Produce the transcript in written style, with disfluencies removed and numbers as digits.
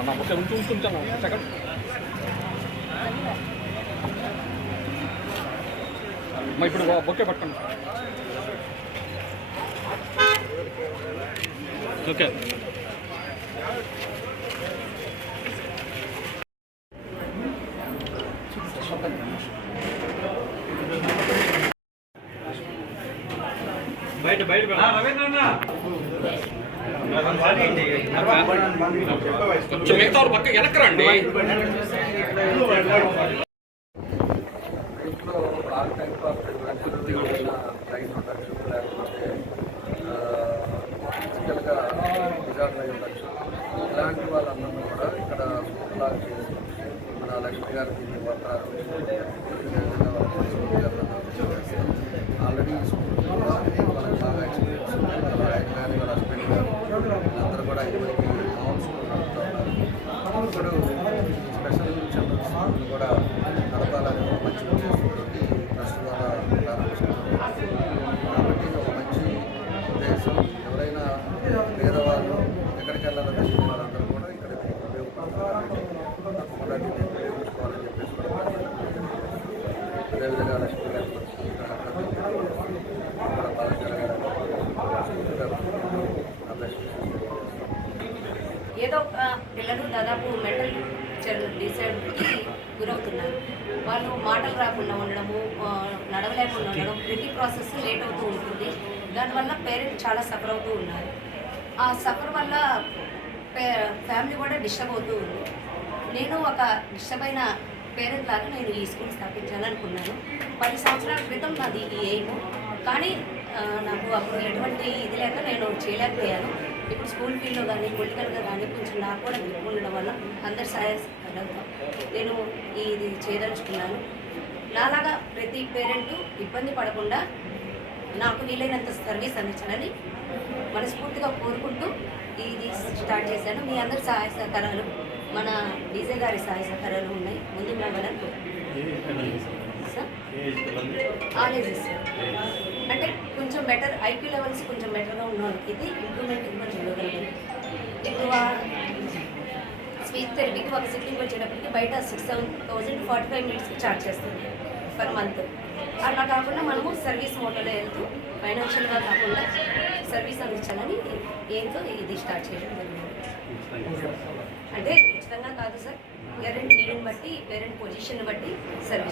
Okay ఉంచుంటాను second ఇప్పుడు bouquet పట్టుకోండి okay బయట బయట కొంచెం మిగతా పక్క వెనకరండి. ఇలాంటి వాళ్ళందరూ కూడా ఇక్కడ స్కూల్ చేసి మన లక్ష్మి గారికి ఆల్రెడీ స్కూల్ కూడా వాళ్ళకి బాగా ఎక్స్పీరియన్స్ ఉంది. ఆయన కానీ వాళ్ళ హస్బెండ్ గారు వీళ్ళందరూ కూడా ఇప్పటికీ మామూలు స్కూల్ నడుపుతున్నారు. ఇప్పుడు స్పెషల్ చిల్డ్రన్స్ స్కూల్ కూడా నడపాలని ఒక మంచి ఉద్దేశంతో ట్రస్ట్ ద్వారా ప్రారంభిస్తున్నారు. కాబట్టి ఒక మంచి ఉద్దేశం ఎవరైనా పేదవాళ్ళు ఎక్కడికి వెళ్ళాలని తెలియని వాళ్ళందరూ కూడా ఇక్కడ ఉపయోగపడతారు. తప్పకుండా దీన్ని ఉపయోగించుకోవాలని చెప్పేసి అదేవిధంగా లక్ష్మీ గారి ఏదో పిల్లలు దాదాపు మెంటల్ డిసైడ్కి గురవుతున్నారు. వాళ్ళు మాటలు రాకుండా ఉండడము, నడవలేకుండా ఉండడం, ప్రతి ప్రాసెస్ లేట్ అవుతూ ఉంటుంది. దానివల్ల పేరెంట్స్ చాలా సఫర్ అవుతూ ఉన్నారు. ఆ సఫర్ వల్ల ఫ్యామిలీ కూడా డిస్టర్బ్ అవుతూ ఉంది. నేను ఒక డిస్టర్బ్ అయిన పేరెంట్ లాగా నేను ఈ స్కూల్ స్థాపించాలనుకున్నాను. 10 సంవత్సరాల క్రితం నాది ఈ ఎయిమ్. కానీ నాకు అప్పుడు ఎటువంటి ఇది లేక నేను చేయలేకపోయాను. ఇప్పుడు స్కూల్ ఫీల్డ్లో కానీ పొలిటికల్గా కానీ కొంచెం నాకు కూడా గ్రిప్ ఉండడం వల్ల అందరి సహాయపడడంతో నేను ఇది చేయదలుచుకున్నాను. నాలాగా ప్రతి పేరెంట్ ఇబ్బంది పడకుండా నాకు వీలైనంత సర్వీస్ అందించాలని మనస్ఫూర్తిగా కోరుకుంటూ ఇది స్టార్ట్ చేశాను. మీ అందరి సహాయ సహకారాలు, మన డీజే గారి సహాయ సహకారాలు ఉన్నాయి. ముందు రావాలని సార్ ఆల్ ఏజెస్ అంటే కొంచెం బెటర్ ఐక్యూ లెవెల్స్ కొంచెం బెటర్గా ఉన్న వాళ్ళకి ఇంప్రూవ్మెంట్ కొంచెం ఇవ్వగలిగాను. ఇప్పుడు స్పీచ్ థెరపీకి ఒక సిట్టింగ్ వచ్చేటప్పటికి బయట 6,045 మినిట్స్కి ఛార్జ్ చేస్తుంది పర్ మంత్. అలా కాకుండా మనము సర్వీస్ మోటోలో వెళ్తూ ఫైనాన్షియల్గా కాకుండా సర్వీస్ అందించాలని ఏంతో ఇది స్టార్ట్ చేయడం జరిగింది. అంటే ఉచితంగా కాదు సార్, పేరెంట్ నీడ్ని బట్టి, పేరెంట్ పొజిషన్ బట్టి సర్వీస్.